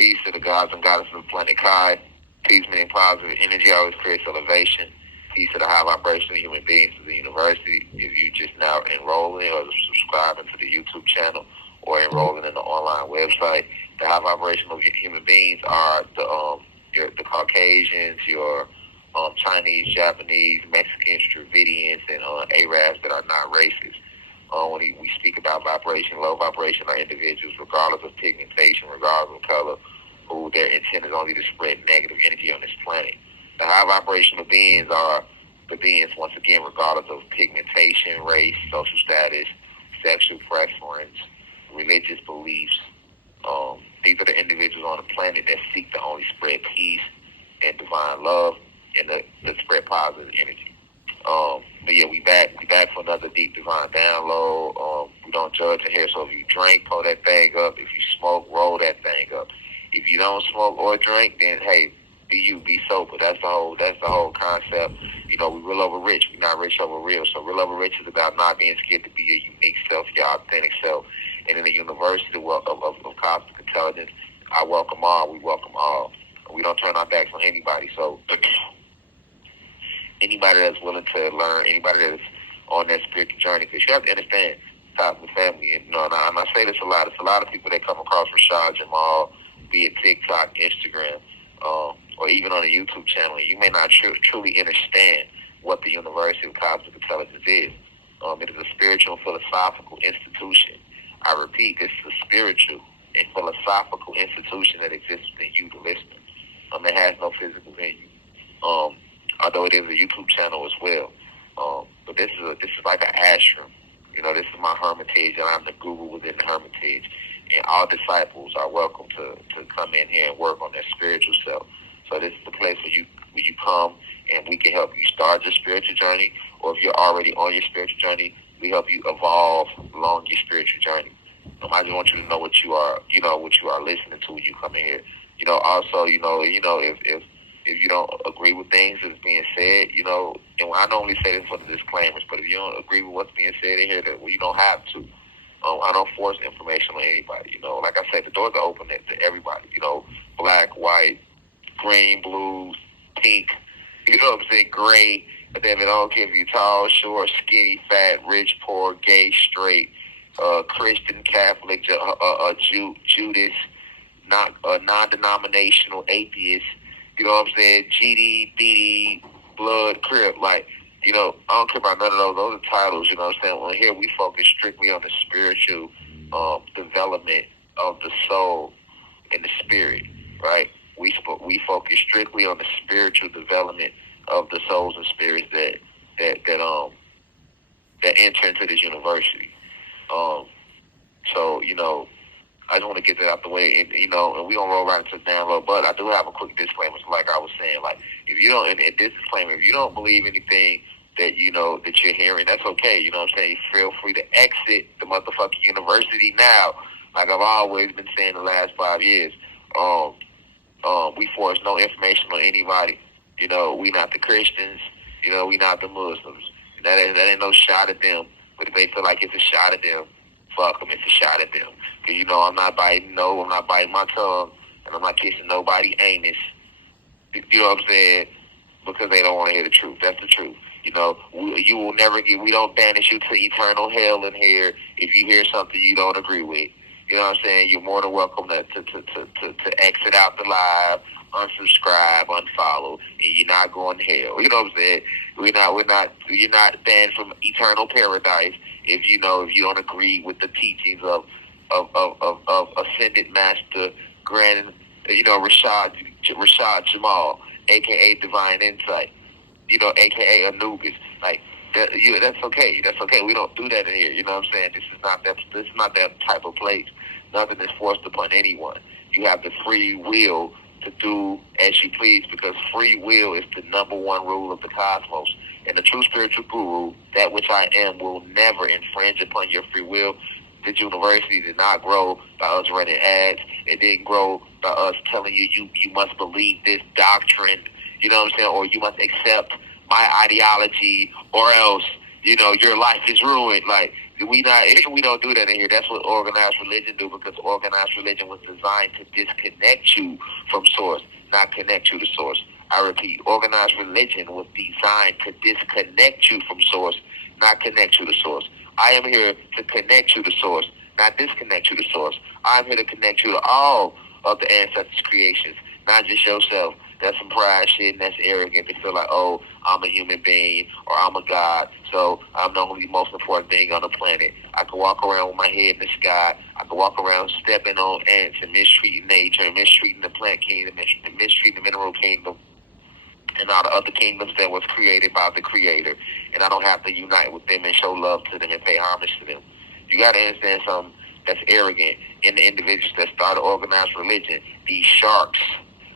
Peace to the gods and goddesses of planet Kai. Peace meaning positive energy always creates elevation. Peace to the high vibration of human beings of the university. If you just now enrolling or subscribing to the YouTube channel or enrolling in the online website, the high vibrational human beings are the Caucasians, your Chinese, Japanese, Mexicans, Dravidians, and Arabs that are not racist. When we speak about vibration, low vibration are individuals, regardless of pigmentation, regardless of color, who their intent is only to spread negative energy on this planet. The high vibrational beings are the beings, once again, regardless of pigmentation, race, social status, sexual preference, religious beliefs. These are the individuals on the planet that seek to only spread peace and divine love and to spread positive energy. But yeah, we back for another deep divine download. We don't judge in here, so if you drink, pull that thing up. If you smoke, roll that thing up. If you don't smoke or drink, then hey, be sober. That's the whole concept. You know, we real over rich. We're not rich over real. So real over rich is about not being scared to be your unique self, your authentic self. And in the university of cosmic intelligence, I welcome all. We welcome all. We don't turn our backs on anybody. So anybody that's willing to learn, anybody that's on that spiritual journey, because you have to understand cosmic family. And, and I say this a lot. It's a lot of people that come across Rashad Jamal, be it TikTok, Instagram, or even on a YouTube channel, and you may not truly understand what the University of Cosmic Intelligence is. It is a spiritual and philosophical institution. I repeat, this is a spiritual and philosophical institution that exists within you, the listener. It has no physical venue, although it is a YouTube channel as well. But this is like an ashram. You know, this is my hermitage, and I'm the guru within the hermitage. And all disciples are welcome to come in here and work on their spiritual self. So this is the place where you come and we can help you start your spiritual journey, or if you're already on your spiritual journey, we help you evolve along your spiritual journey. I just want you to know what you are listening to when you come in here. Also, if you don't agree with things that's being said, and I normally say this for the disclaimers, but if you don't agree with what's being said in here, you don't have to. I don't force information on anybody. Like I said, the doors are open to everybody. Black, white, green, blue, pink. You know what I'm saying? Gray. But then I don't care if you're tall, short, skinny, fat, rich, poor, gay, straight, Christian, Catholic, Judas, non-denominational, atheist. You know what I'm saying? GD, BD, blood, crib. Like, I don't care about none of those. Those are titles, you know what I'm saying? Well, here we focus strictly on the spiritual development of the soul and the spirit, right? We focus strictly on the spiritual development of the souls and spirits that enter into this university. So, I just want to get that out the way, and we gonna roll right into the download. But I do have a quick disclaimer. So like I was saying, like if you don't, and this disclaimer, if you don't believe anything that that you're hearing, that's okay. You know what I'm saying? Feel free to exit the motherfucking university now. Like I've always been saying the last 5 years. We force no information on anybody. We not the Christians. We not the Muslims. And that ain't no shot at them. But if they feel like it's a shot at them, fuck them. It's a shot at them. Because I'm not biting my tongue, and I'm not kissing nobody's anus. You know what I'm saying? Because they don't want to hear the truth. That's the truth. You will never get. We don't banish you to eternal hell in here if you hear something you don't agree with. You know what I'm saying? You're more than welcome to exit out the live, unsubscribe, unfollow, and you're not going to hell. You know what I'm saying? You're not banned from eternal paradise if you don't agree with the teachings of Ascended Master Grand, Rashad Jamal, aka Divine Insight, aka Anubis. Like that's okay. That's okay. We don't do that in here. You know what I'm saying? This is not that type of place. Nothing is forced upon anyone. You have the free will to do as you please, because free will is the number one rule of the cosmos. And the true spiritual guru, that which I am, will never infringe upon your free will. This university did not grow by us running ads. It didn't grow by us telling you must believe this doctrine, you know what I'm saying, or you must accept my ideology, or else, your life is ruined. Like, We not we don't do that in here. That's what organized religion do, because organized religion was designed to disconnect you from source, not connect you to source. I repeat, organized religion was designed to disconnect you from source, not connect you to source. I am here to connect you to source, not disconnect you to source. I'm here to connect you to all of the ancestors' creations, not just yourself. That's some pride shit, and that's arrogant to feel like, oh, I'm a human being or I'm a god, so I'm the only most important thing on the planet. I can walk around with my head in the sky. I can walk around stepping on ants and mistreating nature and mistreating the plant kingdom and mistreating the mineral kingdom and all the other kingdoms that was created by the Creator. And I don't have to unite with them and show love to them and pay homage to them. You got to understand something that's arrogant in the individuals that started organized religion. These sharks,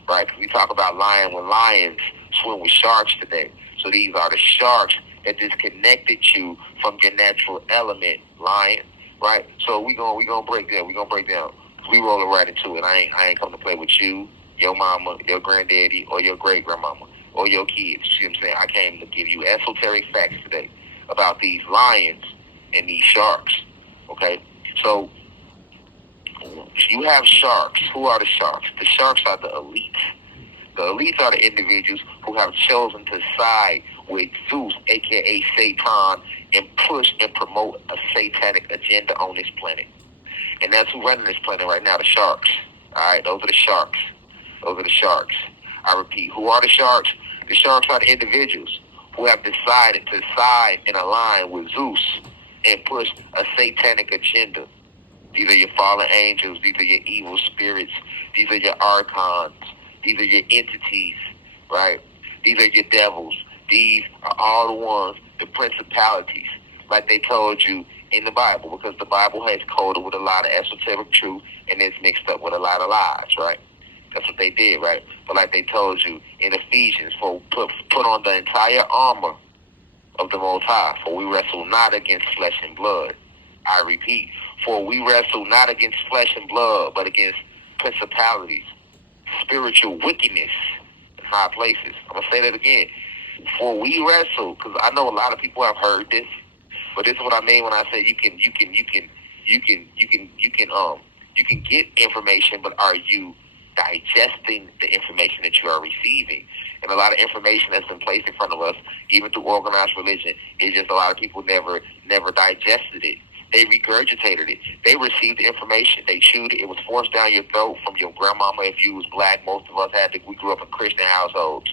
right? We talk about lions swim with sharks today. So these are the sharks that disconnected you from your natural element, lion, right? So we gonna break down. We gonna break down. We rolling right into it. I ain't come to play with you, your mama, your granddaddy, or your great grandmama, or your kids. You see what I'm saying? I came to give you esoteric facts today about these lions and these sharks. Okay, so you have sharks. Who are the sharks? The sharks are the elites. The elites are the individuals who have chosen to side with Zeus, a.k.a. Satan, and push and promote a satanic agenda on this planet. And that's who's running this planet right now, the sharks. All right, those are the sharks. Those are the sharks. I repeat, who are the sharks? The sharks are the individuals who have decided to side and align with Zeus and push a satanic agenda. These are your fallen angels. These are your evil spirits. These are your archons. These are your entities, right? These are your devils. These are all the ones, the principalities, like they told you in the Bible, because the Bible has coded with a lot of esoteric truth and it's mixed up with a lot of lies, right? That's what they did, right? But like they told you in Ephesians, put on the entire armor of the Most High, for we wrestle not against flesh and blood. I repeat, for we wrestle not against flesh and blood, but against principalities, spiritual wickedness in high places. I'm gonna say that again. For we wrestle, because I know a lot of people have heard this, but this is what I mean when I say you can get information, but are you digesting the information that you are receiving? And a lot of information that's been placed in front of us, even through organized religion, is just a lot of people never digested it. They regurgitated it. They received the information. They chewed it. It was forced down your throat from your grandmama. If you was black, most of us we grew up in Christian households.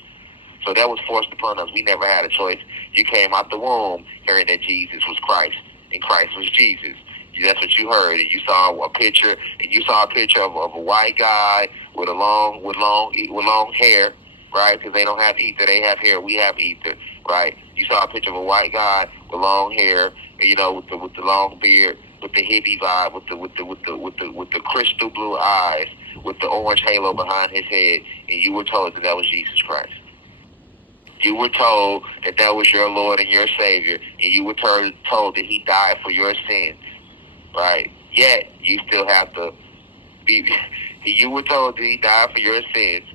So that was forced upon us. We never had a choice. You came out the womb hearing that Jesus was Christ and Christ was Jesus. That's what you heard. And you saw a picture, of a white guy with long hair, right? Because they don't have ether, they have hair. We have ether, right? You saw a picture of a white guy with long hair, with the long beard, with the hippie vibe, with the crystal blue eyes, with the orange halo behind his head, and you were told that was Jesus Christ. You were told that was your Lord and your Savior, and you were told that He died for your sins, right? Yet you still have to be. You were told that He died for your sins.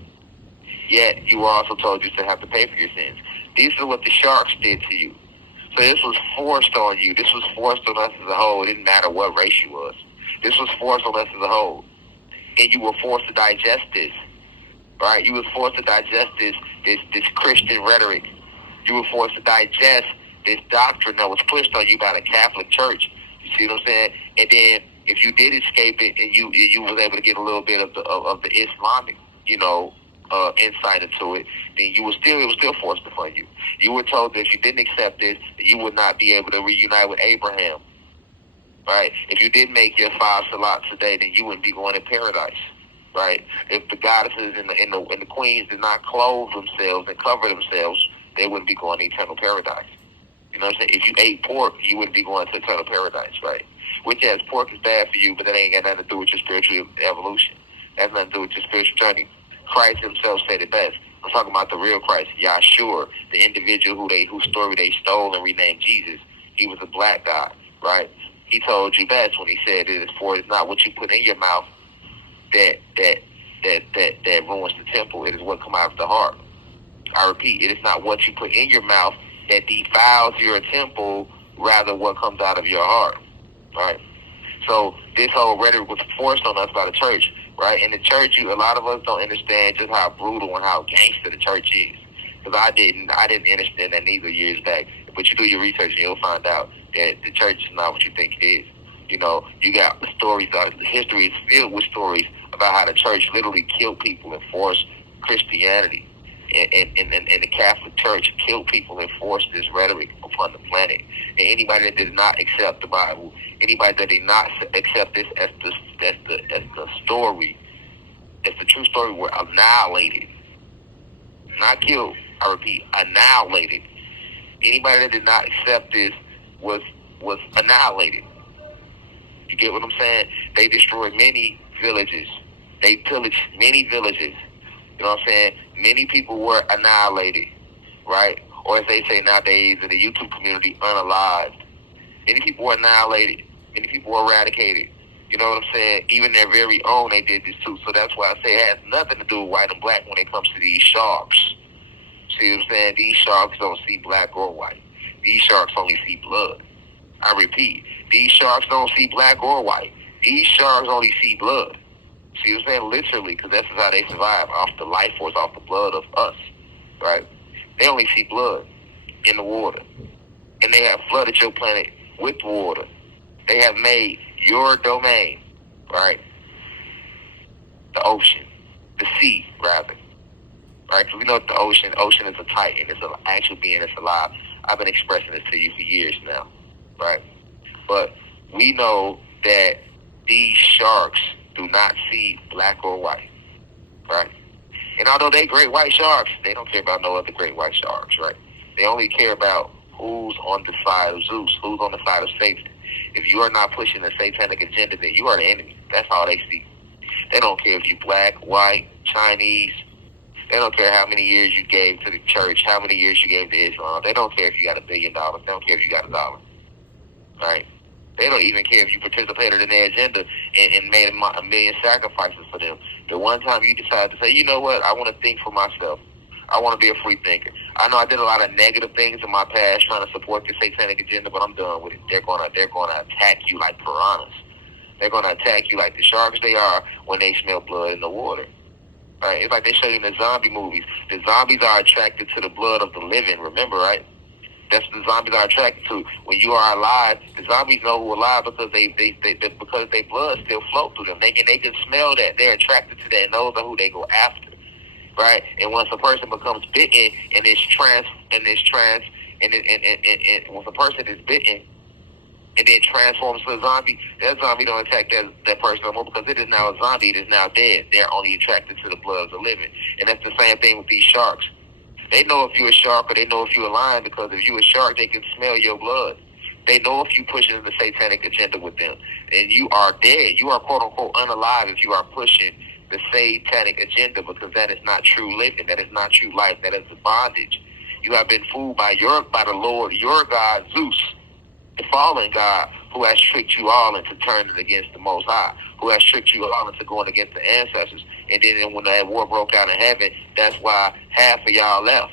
Yet you were also told you still have to pay for your sins. These are what the sharks did to you. So this was forced on you. This was forced on us as a whole. It didn't matter what race you was. This was forced on us as a whole, and you were forced to digest this. Right? You were forced to digest this Christian rhetoric. You were forced to digest this doctrine that was pushed on you by the Catholic Church. You see what I'm saying? And then if you did escape it and you was able to get a little bit of the Islamic, insight into it, then it was still forced upon you. You were told that if you didn't accept this, that you would not be able to reunite with Abraham. Right? If you didn't make your 5 salats today, then you wouldn't be going to paradise. Right? If the goddesses and the queens did not clothe themselves and cover themselves, they wouldn't be going to eternal paradise. You know what I'm saying? If you ate pork, you wouldn't be going to eternal paradise, right? Which, yes, pork is bad for you, but that ain't got nothing to do with your spiritual evolution. That has nothing to do with your spiritual journey. Christ Himself said it best. I'm talking about the real Christ, Yahshua, the individual whose story they stole and renamed Jesus. He was a black guy, right? He told you best when He said it is not what you put in your mouth that ruins the temple. It is what comes out of the heart. I repeat, it is not what you put in your mouth that defiles your temple, rather what comes out of your heart. right? So this whole rhetoric was forced on us by the church, right? In the church, a lot of us don't understand just how brutal and how gangster the church is. Because I didn't understand that neither years back. But you do your research and you'll find out that the church is not what you think it is. You know, you got stories, history is filled with stories about how the church literally killed people and forced Christianity. And the Catholic Church killed people and forced this rhetoric upon the planet. And anybody that did not accept the Bible, anybody that did not accept this as the story, as the true story, were annihilated. Not killed, I repeat, annihilated. Anybody that did not accept this was annihilated. You get what I'm saying? They destroyed many villages. They pillaged many villages. You know what I'm saying? Many people were annihilated, right? Or as they say nowadays in the YouTube community, unalived. Many people were annihilated. Many people were eradicated. You know what I'm saying? Even their very own, they did this too. So that's why I say it has nothing to do with white and black when it comes to these sharks. See what I'm saying? These sharks don't see black or white. These sharks only see blood. I repeat, these sharks don't see black or white. These sharks only see blood. See what I'm saying? Literally, because that's how they survive, off the life force, off the blood of us, right? They only see blood in the water. And they have flooded your planet with water. They have made your domain, right? The ocean, the sea, rather. Right? Because we know the ocean is a titan. It's an actual being that's alive. I've been expressing this to you for years now, right? But we know that these sharks do not see black or white, right? And although they great white sharks, they don't care about no other great white sharks, right? They only care about who's on the side of Zeus, who's on the side of Satan. If you are not pushing the satanic agenda, then you are the enemy. That's all they see. They don't care if you're black, white, Chinese. They don't care how many years you gave to the church, how many years you gave to Islam. They don't care if you got $1 billion. They don't care if you got $1, right? They don't even care if you participated in their agenda and made a million sacrifices for them. The one time you decide to say, you know what, I want to think for myself. I want to be a free thinker. I know I did a lot of negative things in my past trying to support the satanic agenda, but I'm done with it. They're gonna attack you like piranhas. They're gonna attack you like the sharks they are when they smell blood in the water. Right? It's like they show you in the zombie movies. The zombies are attracted to the blood of the living. Remember, right? That's what the zombies are attracted to. When you are alive, the zombies know who are alive because because their blood still flows through them. They can smell that. They're attracted to that, and those are who they go after. Right? And once a person becomes bitten and once a person is bitten and then transforms to a zombie, that zombie don't attack that person no more because it is now a zombie. It is now dead. They're only attracted to the blood of the living. And that's the same thing with these sharks. They know if you're a shark or they know if you're a lion because if you're a shark, they can smell your blood. They know if you pushing the satanic agenda with them. And you are dead. You are quote-unquote unalive if you are pushing the satanic agenda because that is not true living. That is not true life. That is bondage. You have been fooled by the Lord, your God, Zeus, the fallen God, who has tricked you all into turning against the Most High, who has tricked you all into going against the ancestors. And then when that war broke out in heaven, that's why half of y'all left.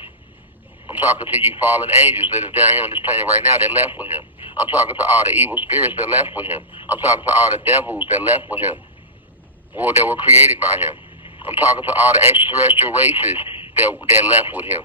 I'm talking to you fallen angels that are down here on this planet right now that left with him. I'm talking to all the evil spirits that left with him. I'm talking to all the devils that left with him, or that were created by him. I'm talking to all the extraterrestrial races that left with him,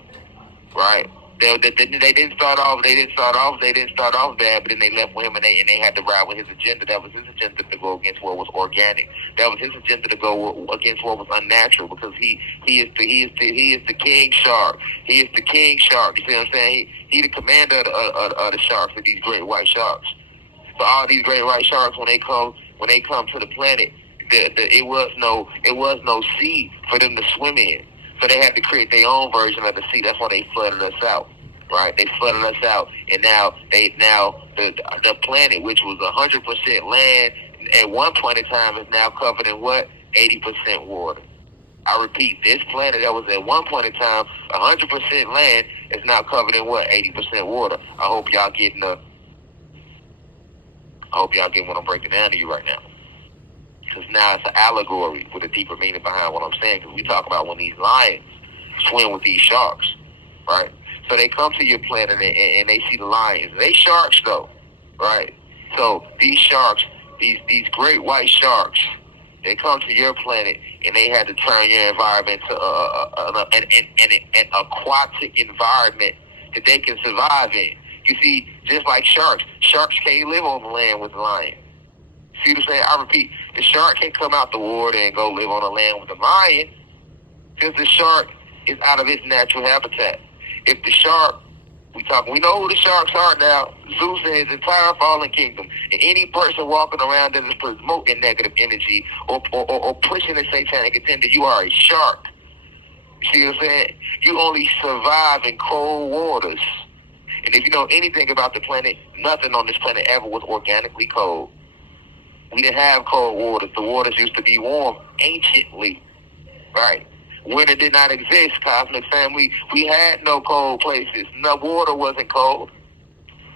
right? They didn't start off bad, but then they left with him and they had to ride with his agenda. That was his agenda to go against what was organic. That was his agenda to go against what was unnatural because he is the king shark. He is the king shark. You see what I'm saying? He the commander of the sharks, of these great white sharks. So all these great white sharks when they come to the planet, it was no sea for them to swim in. So they had to create their own version of the sea. That's why they flooded us out, right? They flooded us out, and now the planet, which was 100% land at one point in time, is now covered in what? 80% water. I repeat, this planet that was at one point in time 100% land is now covered in what? 80% water. I hope y'all getting what I'm breaking down to you right now. Because now it's an allegory with a deeper meaning behind what I'm saying. Because we talk about when these lions swim with these sharks, right? So they come to your planet and they see the lions. They sharks though, right? So these sharks, these great white sharks, they come to your planet and they had to turn your environment to an aquatic environment that they can survive in. You see, just like sharks can't live on the land with the lion. See what I'm saying? I repeat, the shark can't come out the water and go live on the land with the lion since the shark is out of its natural habitat. If the shark, we know who the sharks are now, Zeus and his entire fallen kingdom. And any person walking around that is promoting negative energy or pushing a satanic agenda, you are a shark. You see what I'm saying? You only survive in cold waters. And if you know anything about the planet, nothing on this planet ever was organically cold. We didn't have cold waters. The waters used to be warm anciently, right? Winter did not exist, cosmic family. We had no cold places. No water wasn't cold.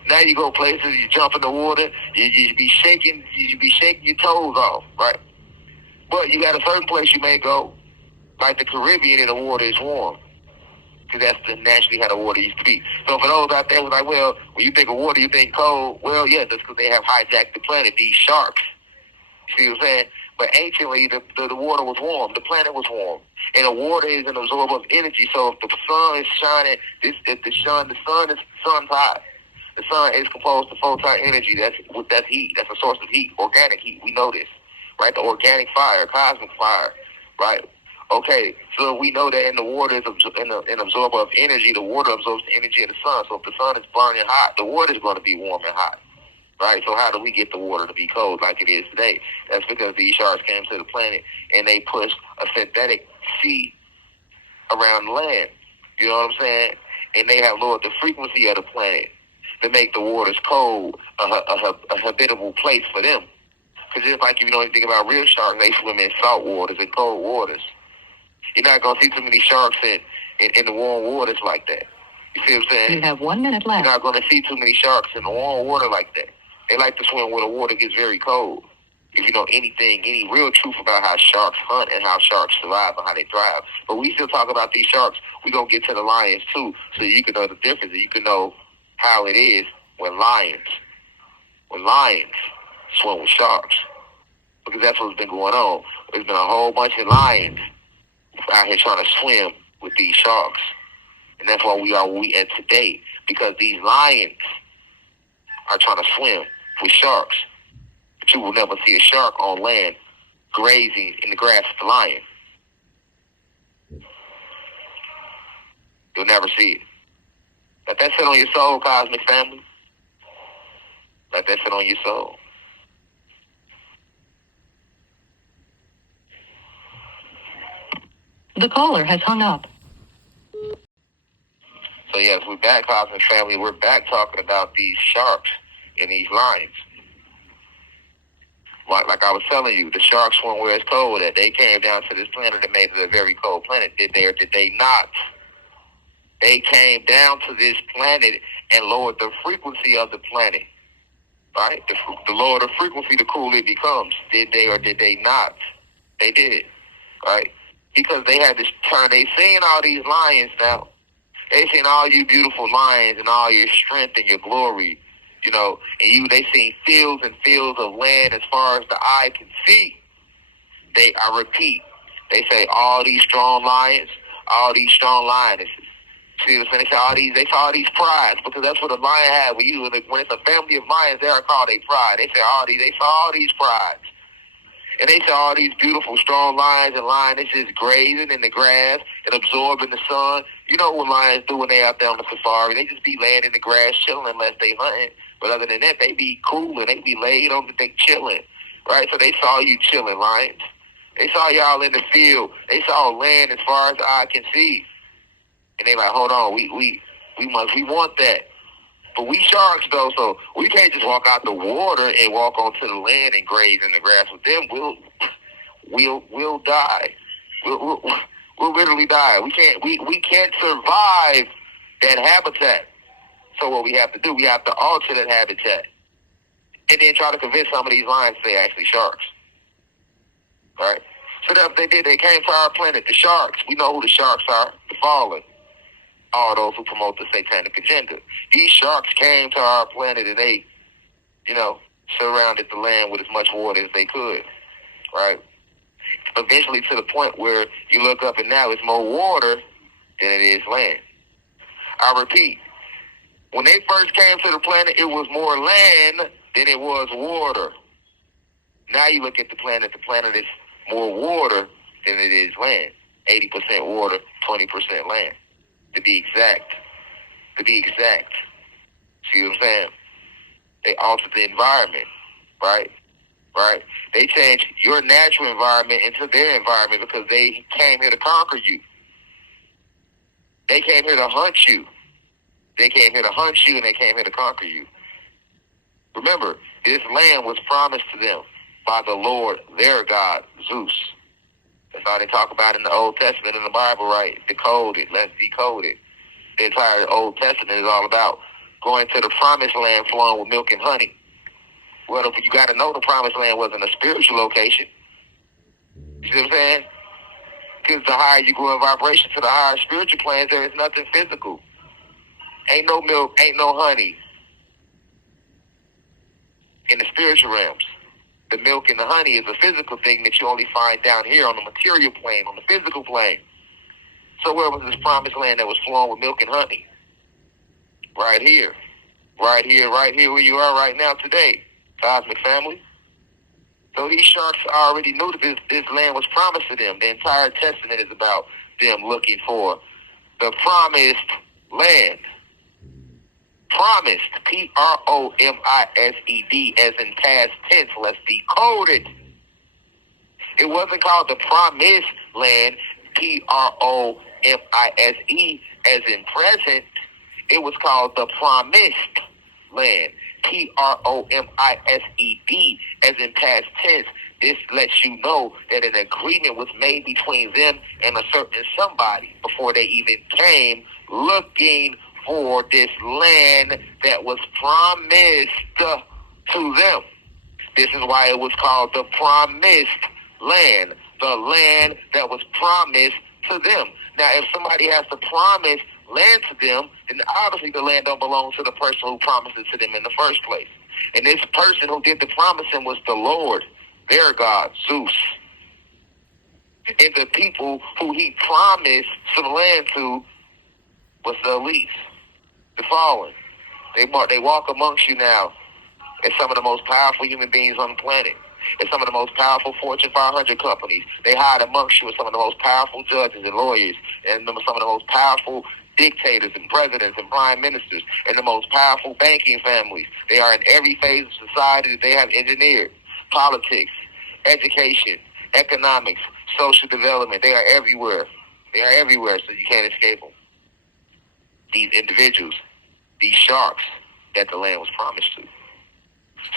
Now you go places, you jump in the water, you be shaking your toes off, right? But you got a certain place you may go, like the Caribbean, and the water is warm. Because that's naturally how the water used to be. So for those out there who's like, well, when you think of water, you think cold. Well, yeah, that's because they have hijacked the planet, these sharks. See what I'm saying? But anciently, the water was warm. The planet was warm. And the water is an absorber of energy. So if the sun is shining, sun's hot. The sun is composed of photon energy. That's heat. That's a source of heat. Organic heat. We know this, right? The organic fire, cosmic fire, right? Okay, so we know that in the water is an absorber of energy. The water absorbs the energy of the sun. So if the sun is burning hot, the water is going to be warm and hot. Right, so how do we get the water to be cold like it is today? That's because these sharks came to the planet and they pushed a synthetic sea around the land. You know what I'm saying? And they have lowered the frequency of the planet to make the waters cold, a habitable place for them. Because just like if you know anything about real sharks, they swim in salt waters and cold waters. You're not going to see too many sharks in the warm waters like that. You see what I'm saying? You have 1 minute left. You're not going to see too many sharks in the warm water like that. They like to swim where the water gets very cold. If you know anything, any real truth about how sharks hunt and how sharks survive and how they thrive. But we still talk about these sharks. We're going to get to the lions too, so you can know the difference and you can know how it is when lions swim with sharks. Because that's what's been going on. There's been a whole bunch of lions out here trying to swim with these sharks. And that's why we are where we at today. Because these lions are trying to swim with sharks. But you will never see a shark on land grazing in the grass with the lion. You'll never see it. Let that sit on your soul, cosmic family. Let that sit on your soul. The caller has hung up. So yes, we're back, cosmic family. We're back talking about these sharks and these lions. Like I was telling you, the sharks swim where it's cold. That they came down to this planet and made it a very cold planet. Did they or did they not? They came down to this planet and lowered the frequency of the planet. Right? The lower the frequency, the cooler it becomes. Did they or did they not? They did. Right? Because they had to turn. They seen all these lions now. They seen all you beautiful lions and all your strength and your glory, you know, and they seen fields and fields of land as far as the eye can see. I repeat, they say all these strong lions, all these strong lionesses. See what I'm saying? They saw all these prides, because that's what a lion had. When it's a family of lions, they are called a pride. They saw all these prides. And they saw all these beautiful, strong lions and lionesses grazing in the grass and absorbing the sun. You know what lions do when they out there on the safari? They just be laying in the grass chilling unless they hunting. But other than that, they be cooling. They be laid on the deck chilling, right? So they saw you chilling, lions. They saw y'all in the field. They saw land as far as the eye can see. And they like, hold on, we want that. But we sharks, though, so we can't just walk out the water and walk onto the land and graze in the grass with them. We'll die. We'll literally die. We can't survive that habitat. So what we have to do, we have to alter that habitat, and then try to convince some of these lions they're actually sharks. All right. So that's what they did. They came to our planet. The sharks. We know who the sharks are. The fallen. All those who promote the satanic agenda. These sharks came to our planet and they, surrounded the land with as much water as they could, right? Eventually to the point where you look up and now it's more water than it is land. I repeat, when they first came to the planet, it was more land than it was water. Now you look at the planet is more water than it is land. 80% water, 20% land. To be exact. See what I'm saying? They altered the environment, right? They changed your natural environment into their environment because they came here to conquer you. They came here to hunt you. And they came here to conquer you. Remember, this land was promised to them by the Lord, their God, Zeus. That's all they talk about in the Old Testament in the Bible, right? Decode it. Let's decode it. The entire Old Testament is all about going to the promised land flowing with milk and honey. Well, you got to know the promised land wasn't a spiritual location. You see what I'm saying? Because the higher you go in vibration to the higher spiritual planes, there is nothing physical. Ain't no milk, ain't no honey in the spiritual realms. The milk and the honey is a physical thing that you only find down here on the material plane, on the physical plane. So where was this promised land that was flowing with milk and honey? Right here where you are right now today, cosmic family. So these sharks already knew that this land was promised to them. The entire testament is about them looking for the promised land. Promised, Promised, as in past tense. Let's decode it. It wasn't called the promised land, Promise, as in present. It was called the promised land, Promised, as in past tense. This lets you know that an agreement was made between them and a certain somebody before they even came looking for this land that was promised to them. This is why it was called the promised land, the land that was promised to them. Now, if somebody has to promise land to them, then obviously the land don't belong to the person who promised it to them in the first place. And this person who did the promising was the Lord, their God, Zeus. And the people who he promised some land to was the elites, the fallen. They walk amongst you now as some of the most powerful human beings on the planet. As some of the most powerful Fortune 500 companies. They hide amongst you as some of the most powerful judges and lawyers and some of the most powerful dictators and presidents and prime ministers and the most powerful banking families. They are in every phase of society that they have engineered. Politics, education, economics, social development. They are everywhere. So you can't escape them. These individuals, these sharks that the land was promised to.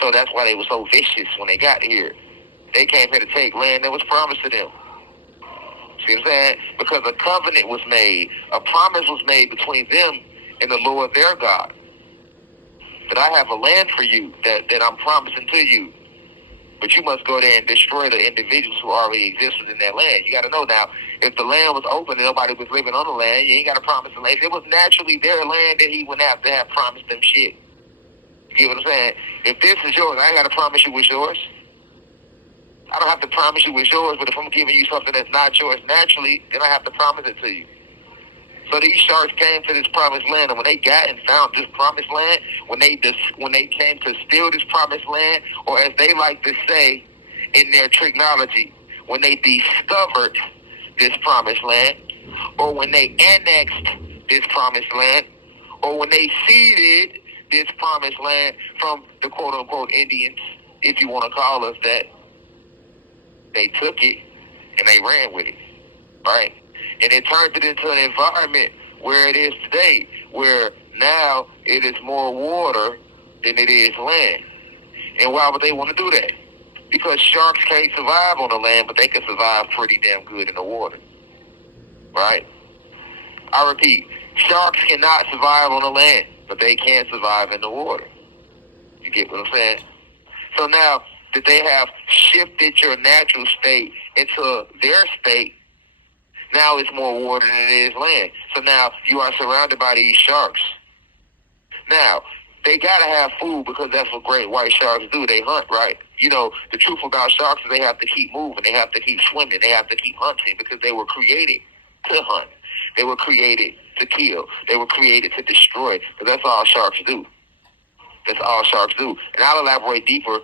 So that's why they were so vicious when they got here. They came here to take land that was promised to them. See what I'm saying? Because a covenant was made, a promise was made between them and the Lord their God. That I have a land for you that I'm promising to you. But you must go there and destroy the individuals who already exist within that land. You got to know now, if the land was open and nobody was living on the land, you ain't got to promise the land. If it was naturally their land, then he wouldn't have to have promised them shit. You get what I'm saying? If this is yours, I ain't got to promise you it's yours. I don't have to promise you it's yours, but if I'm giving you something that's not yours naturally, then I have to promise it to you. So these sharks came to this promised land, and when they got and found this promised land, when they came to steal this promised land, or as they like to say in their tricknology, when they discovered this promised land, or when they annexed this promised land, or when they ceded this promised land from the quote-unquote Indians, if you want to call us that, they took it and they ran with it, right? And it turned it into an environment where it is today, where now it is more water than it is land. And why would they want to do that? Because sharks can't survive on the land, but they can survive pretty damn good in the water, right? I repeat, sharks cannot survive on the land, but they can survive in the water. You get what I'm saying? So now that they have shifted your natural state into their state, now it's more water than it is land. So now you are surrounded by these sharks. Now, They gotta have food because that's what great white sharks do. They hunt, right? You know, the truth about sharks is they have to keep moving. They have to keep swimming. They have to keep hunting because they were created to hunt. They were created to kill. They were created to destroy. Because that's all sharks do. That's all sharks do. And I'll elaborate deeper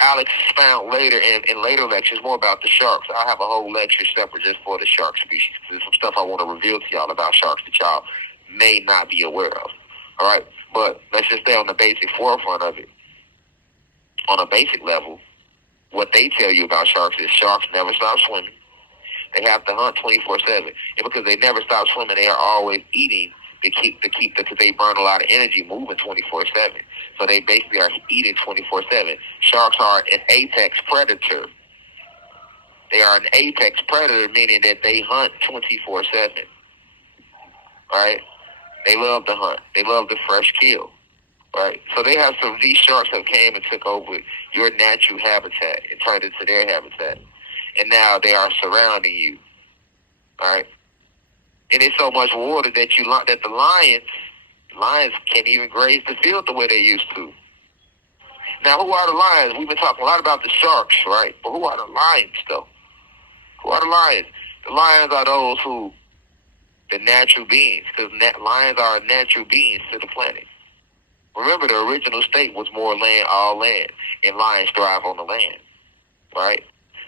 I'll expound later in later lectures more about the sharks. I'll have a whole lecture separate just for the shark species. There's some stuff I want to reveal to y'all about sharks that y'all may not be aware of. All right? But let's just stay on the basic forefront of it. On a basic level, what they tell you about sharks is sharks never stop swimming. They have to hunt 24/7. And because they never stop swimming, they are always eating because they burn a lot of energy moving 24/7. So they basically are eating 24/7. Sharks are an apex predator. They are an apex predator, meaning that they hunt 24/7. Right? They love to hunt. They love the fresh kill. Right? So they have these sharks that came and took over your natural habitat and turned it to their habitat. And now they are surrounding you. All right? And it's so much water that the lions can't even graze the field the way they used to. Now, who are the lions? We've been talking a lot about the sharks, right? But who are the lions, though? Who are the lions? The lions are those the natural beings, because lions are natural beings to the planet. Remember, the original state was more land, all land, and lions thrive on the land, right?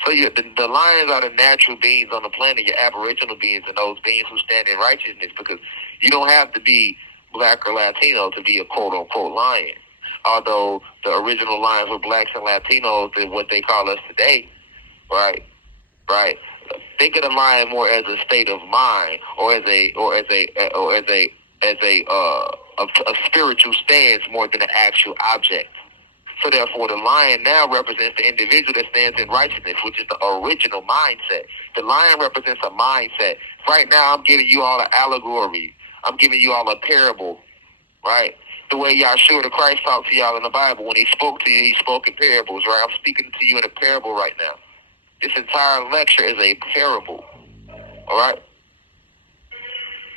So the lions are the natural beings on the planet, your aboriginal beings, and those beings who stand in righteousness, because you don't have to be black or Latino to be a quote-unquote lion. Although the original lions were blacks and Latinos than what they call us today, right? Right. Think of the lion more as a state of mind, or as a spiritual stance more than an actual object. So therefore, the lion now represents the individual that stands in righteousness, which is the original mindset. The lion represents a mindset. Right now, I'm giving you all an allegory. I'm giving you all a parable, right? The way Yahshua the Christ talked to y'all in the Bible. When he spoke to you, he spoke in parables, right? I'm speaking to you in a parable right now. This entire lecture is a parable, all right?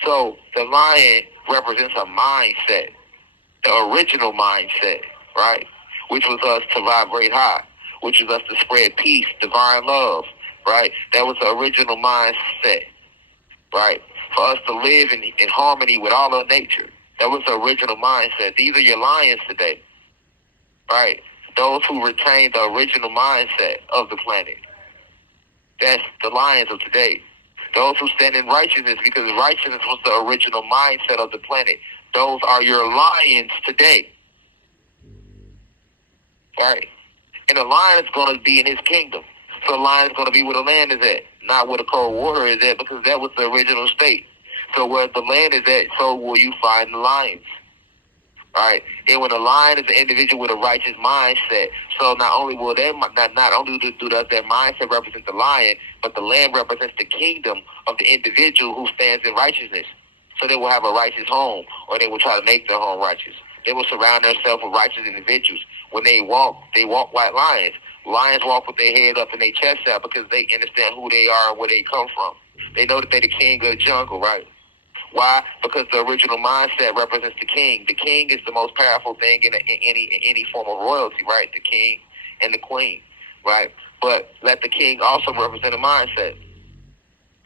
So the lion represents a mindset, the original mindset, right? Which was us to vibrate high, which was us to spread peace, divine love, right? That was the original mindset, right? For us to live in harmony with all of nature. That was the original mindset. These are your lions today, right? Those who retain the original mindset of the planet. That's the lions of today. Those who stand in righteousness, because righteousness was the original mindset of the planet. Those are your lions today. Right? And the lion is going to be in his kingdom. So the lion is going to be where the land is at, not where the cold water is at, because that was the original state. So where the land is at, so will you find the lions. Right? And when the lion is an individual with a righteous mindset, so not only will they not only does their mindset represent the lion, but the land represents the kingdom of the individual who stands in righteousness. So they will have a righteous home, or they will try to make their home righteous. They will surround themselves with righteous individuals. When they walk like lions. Lions walk with their head up and their chest out because they understand who they are and where they come from. They know that they're the king of the jungle, right? Why? Because the original mindset represents the king. The king is the most powerful thing in any form of royalty, right? The king and the queen, right? But let the king also represent a mindset.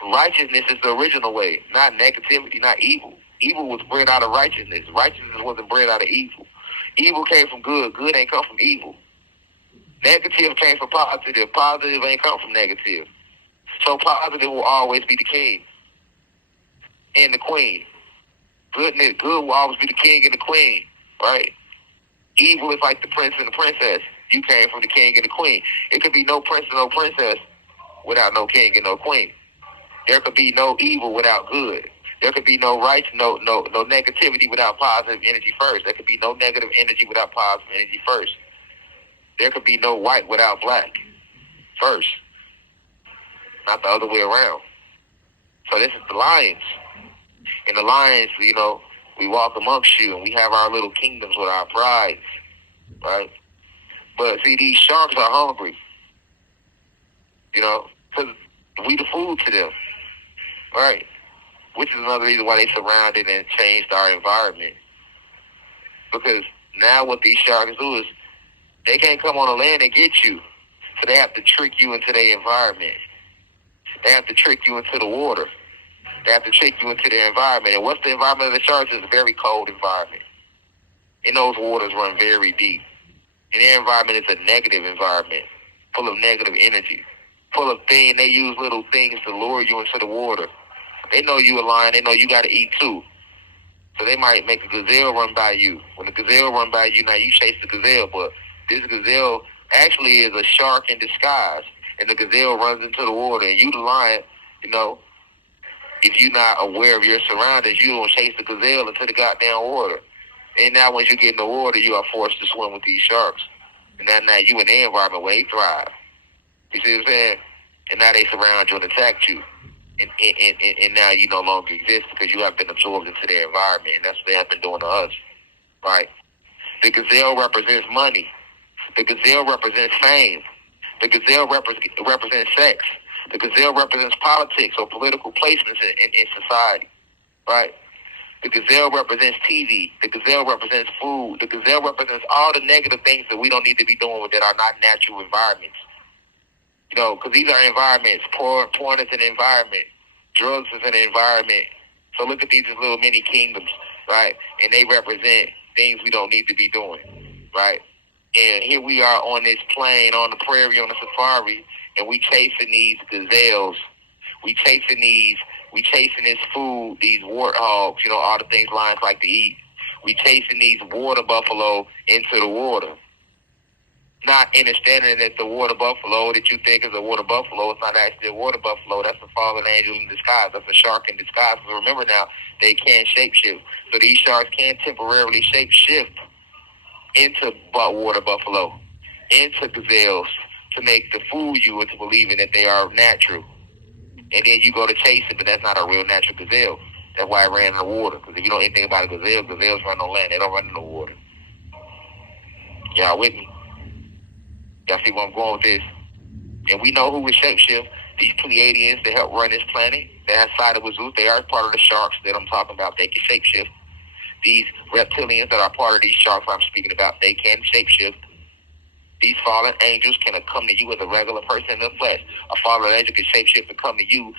Righteousness is the original way, not negativity, not evil. Evil was bred out of righteousness. Righteousness wasn't bred out of evil. Evil came from good. Good ain't come from evil. Negative came from positive. Positive ain't come from negative. So positive will always be the king and the queen. Good will always be the king and the queen, right? Evil is like the prince and the princess. You came from the king and the queen. It could be no prince and no princess without no king and no queen. There could be no evil without good. There could be no no negativity without positive energy first. There could be no negative energy without positive energy first. There could be no white without black first. Not the other way around. So this is the lions. And the lions, we walk amongst you and we have our little kingdoms with our pride, right? But see, these sharks are hungry, because we the food to them, right? which is another reason why they surrounded and changed our environment. Because now what these sharks do is they can't come on the land and get you. So they have to trick you into their environment. They have to trick you into the water. They have to trick you into their environment. And what's the environment of the sharks? Is a very cold environment. And those waters run very deep. And their environment is a negative environment, full of negative energy, full of things. They use little things to lure you into the water. They know you a lion. They know you got to eat too. So they might make a gazelle run by you. When the gazelle run by you, now you chase the gazelle, but this gazelle actually is a shark in disguise. And the gazelle runs into the water, and you the lion, if you're not aware of your surroundings, you don't chase the gazelle into the goddamn water. And now once you get in the water, you are forced to swim with these sharks. And now you in their environment where they thrive. You see what I'm saying? And now they surround you and attack you. And now you no longer exist because you have been absorbed into their environment. And that's what they have been doing to us. Right? The gazelle represents money. The gazelle represents fame. The gazelle represents sex. The gazelle represents politics or political placements in society. Right? The gazelle represents TV. The gazelle represents food. The gazelle represents all the negative things that we don't need to be doing that are not natural environments. Because these are environments. Porn is an environment. Drugs is an environment. So look at these as little mini kingdoms, right? And they represent things we don't need to be doing, right? And here we are on this plain, on the prairie, on the safari, and we chasing these gazelles. We chasing this food, these warthogs, all the things lions like to eat. We chasing these water buffalo into the water. Not understanding that the water buffalo that you think is a water buffalo, it's not actually a water buffalo. That's a fallen angel in disguise. That's a shark in disguise. But remember now, they can shapeshift. So these sharks can temporarily shapeshift into water buffalo, into gazelles, to fool you into believing that they are natural. And then you go to chase it, but that's not a real natural gazelle. That's why it ran in the water. Because if you know anything about a gazelle, gazelles run on land. They don't run in the water. Y'all with me? Y'all see where I'm going with this? And we know who is shapeshift. These Pleiadians that help run this planet, that side of Zeus, they are part of the sharks that I'm talking about. They can shapeshift. These reptilians that are part of these sharks I'm speaking about, they can shapeshift. These fallen angels can come to you as a regular person in the flesh. A fallen angel can shapeshift and come to you,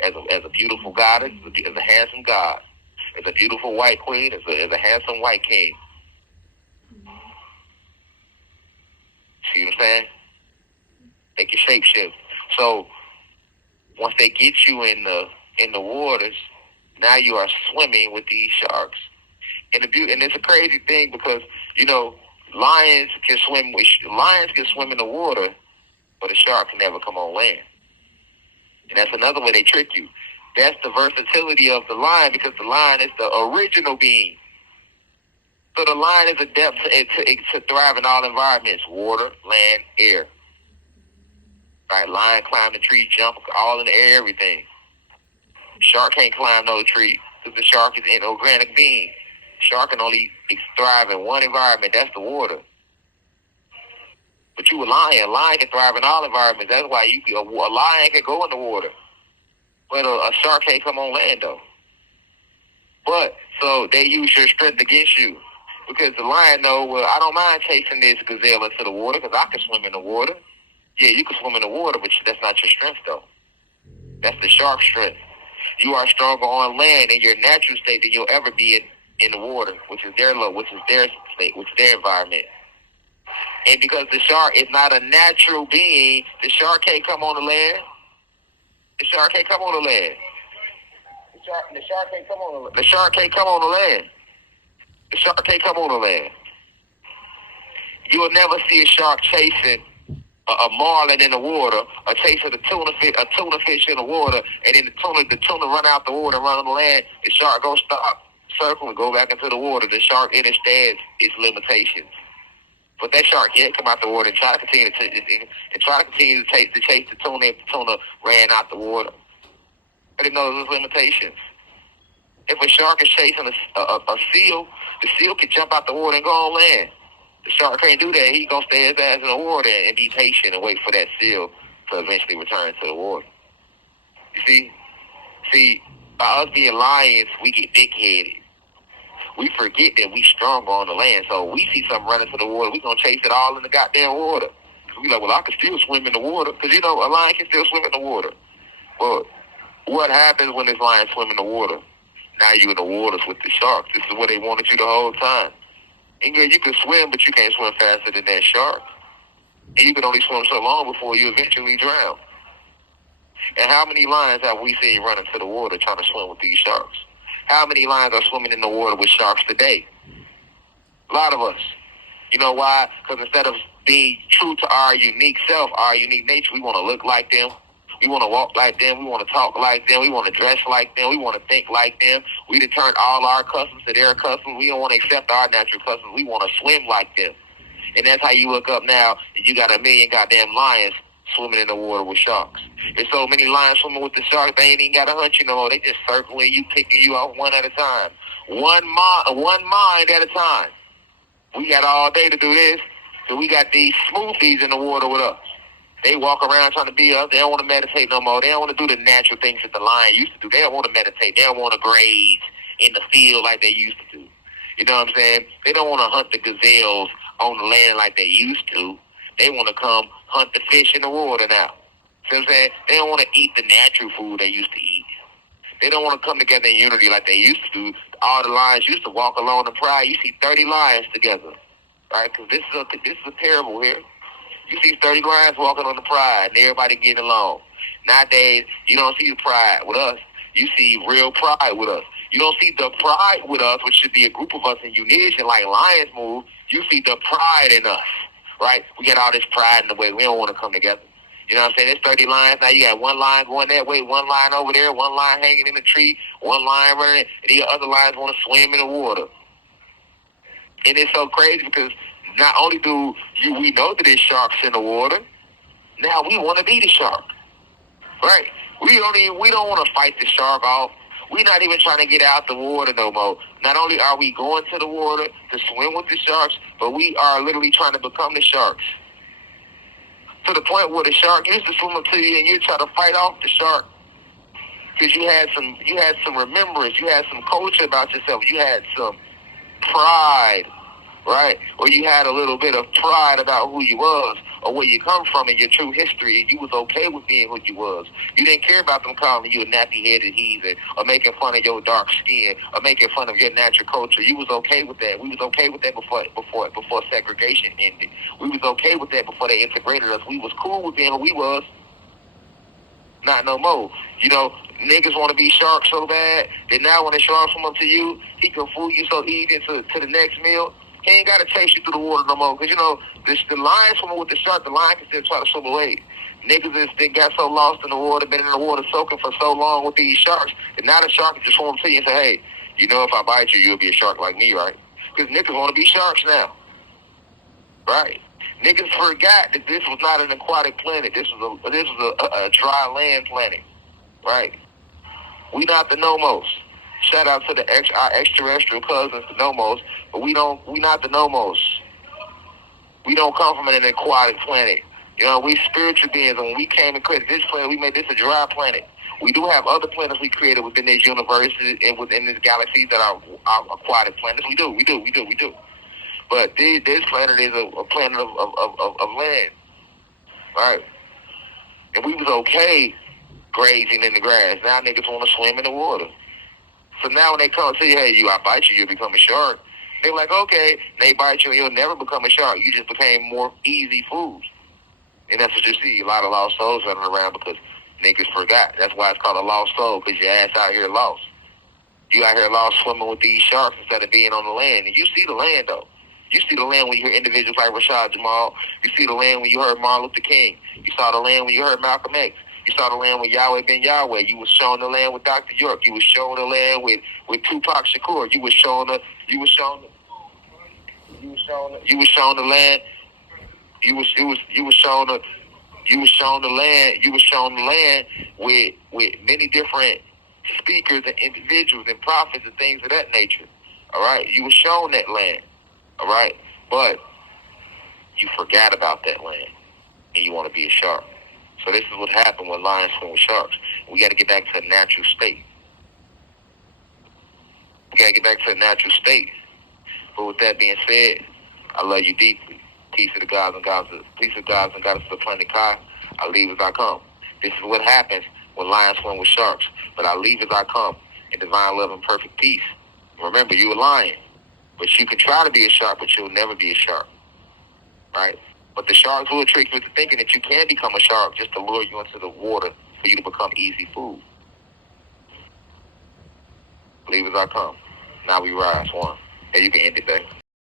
as a beautiful goddess, as a handsome god, as a beautiful white queen, as a handsome white king. See what I'm saying? They can shapeshift. So once they get you in the waters, now you are swimming with these sharks. And it's a crazy thing because lions can swim in the water, but a shark can never come on land. And that's another way they trick you. That's the versatility of the lion, because the lion is the original being. So the lion is adept to thrive in all environments: water, land, air. Right? Lion climb the tree, jump all in the air, everything. Shark can't climb no tree because the shark is an organic being. Shark can only thrive in one environment. That's the water. But you a lion. A lion can thrive in all environments. That's why a lion can go in the water. But a shark can't come on land, though. But, so they use your strength against you. Because the lion I don't mind chasing this gazelle into the water because I can swim in the water. Yeah, you can swim in the water, but that's not your strength, though. That's the shark's strength. You are stronger on land in your natural state than you'll ever be in the water, which is their state, which is their environment. And because the shark is not a natural being, the shark can't come on the land. The shark can't come on the land. The shark can't come on the land. The shark can't come on the land. The shark can't come on the land. You will never see a shark chasing a marlin in the water, or chasing a tuna fish in the water, and then the tuna run out the water and run on the land. The shark go stop, circle, and go back into the water. The shark understands its limitations. But that shark can't come out the water and try to continue to chase the tuna if the tuna ran out the water. But it knows its limitations. If a shark is chasing a seal, the seal can jump out the water and go on land. The shark can't do that. He's going to stay his ass in the water and be patient and wait for that seal to eventually return to the water. You see? By us being lions, we get big-headed. We forget that we stronger on the land. So we see something running to the water, we gonna chase it all in the goddamn water. We like, well, I can still swim in the water. Because, you know, a lion can still swim in the water. But what happens when this lion swim in the water? Now you in the waters with the sharks. This is where they wanted you the whole time. And yeah, you can swim, but you can't swim faster than that shark. And you can only swim so long before you eventually drown. And how many lions have we seen running to the water trying to swim with these sharks? How many lions are swimming in the water with sharks today? A lot of us. You know why? Because instead of being true to our unique self, our unique nature, we want to look like them. We want to walk like them. We want to talk like them. We want to dress like them. We want to think like them. We done turned all our customs to their customs. We don't want to accept our natural customs. We want to swim like them. And that's how you look up now, and you got a million goddamn lions swimming in the water with sharks. There's so many lions swimming with the sharks, they ain't even got to hunt you no more. They just circling you, picking you off one at a time. One mind at a time. We got all day to do this, so we got these smoothies in the water with us. They walk around trying to be us. They don't want to meditate no more. They don't want to do the natural things that the lion used to do. They don't want to meditate. They don't want to graze in the field like they used to do. You know what I'm saying? They don't want to hunt the gazelles on the land like they used to. They want to come hunt the fish in the water now. See what I'm saying? They don't want to eat the natural food they used to eat. They don't want to come together in unity like they used to do. All the lions used to walk along the pride. You see 30 lions together, right? Because this is a parable here. You see 30 lions walking on the pride, and everybody getting along. Nowadays, you don't see the pride with us. You see real pride with us. You don't see the pride with us, which should be a group of us in unison like lions move. You see the pride in us, right? We got all this pride in the way. We don't want to come together. You know what I'm saying? There's 30 lions. Now you got one lion going that way, one lion over there, one lion hanging in the tree, one lion running, and the other lions want to swim in the water. And it's so crazy because not only do we know that there's sharks in the water, now we want to be the shark, right? We don't want to fight the shark off. We're not even trying to get out the water no more. Not only are we going to the water to swim with the sharks, but we are literally trying to become the sharks. To the point where the shark used to swim up to you and you try to fight off the shark because you had some remembrance, you had some culture about yourself, you had some pride, right? Or you had a little bit of pride about who you was or where you come from and your true history, and you was okay with being who you was. You didn't care about them calling you a nappy-headed heathen or making fun of your dark skin or making fun of your natural culture. You was okay with that. We was okay with that before segregation ended. We was okay with that before they integrated us. We was cool with being who we was. Not no more. You know, niggas want to be sharks so bad that now when the shark swim up to you, he can fool you so easy to the next meal. He ain't got to chase you through the water no more. Because, you know, the lion swimming with the shark, the lion can still try to swim away. Niggas they got so lost in the water, been in the water soaking for so long with these sharks, that now the shark can just swim to you and say, hey, you know, if I bite you, you'll be a shark like me, right? Because niggas want to be sharks now. Right? Niggas forgot that this was not an aquatic planet. This was a dry land planet. Right? We not the Nomos. Shout out to our extraterrestrial cousins, the Nomos, but we not the Nomos. We don't come from an aquatic planet. You know, we spiritual beings, and when we came and created this planet, we made this a dry planet. We do have other planets we created within this universe and within this galaxy that are aquatic planets. We do. But this planet is a planet of land, right? And we was okay grazing in the grass. Now niggas want to swim in the water. So now when they come and say, hey, I bite you, you'll become a shark. They're like, okay, they bite you and you'll never become a shark. You just became more easy food. And that's what you see, a lot of lost souls running around because niggas forgot. That's why it's called a lost soul, because your ass out here lost. You out here lost swimming with these sharks instead of being on the land. And you see the land, though. You see the land when you hear individuals like Rashad Jamal. You see the land when you heard Martin Luther King. You saw the land when you heard Malcolm X. You saw the land with Yahweh Ben Yahweh. You was showing the land with Dr. York. You was showing the land with Tupac Shakur. You was showing the land. You was showing the land with many different speakers and individuals and prophets and things of that nature. All right, you was shown that land. All right, but you forgot about that land and you want to be a shark. So this is what happened when lions swim with sharks. We got to get back to a natural state. You gotta get back to a natural state. But with that being said, I love you deeply. Peace to the gods and goddesses of the planet Kai. I leave as I come. This is what happens when lions swim with sharks. But I leave as I come in divine love and perfect peace. Remember, you a lion. But you can try to be a shark, but you'll never be a shark. Right? But the sharks will trick you into thinking that you can become a shark just to lure you into the water for you to become easy food. Leave as I come. Now we rise. One. And you can end it there.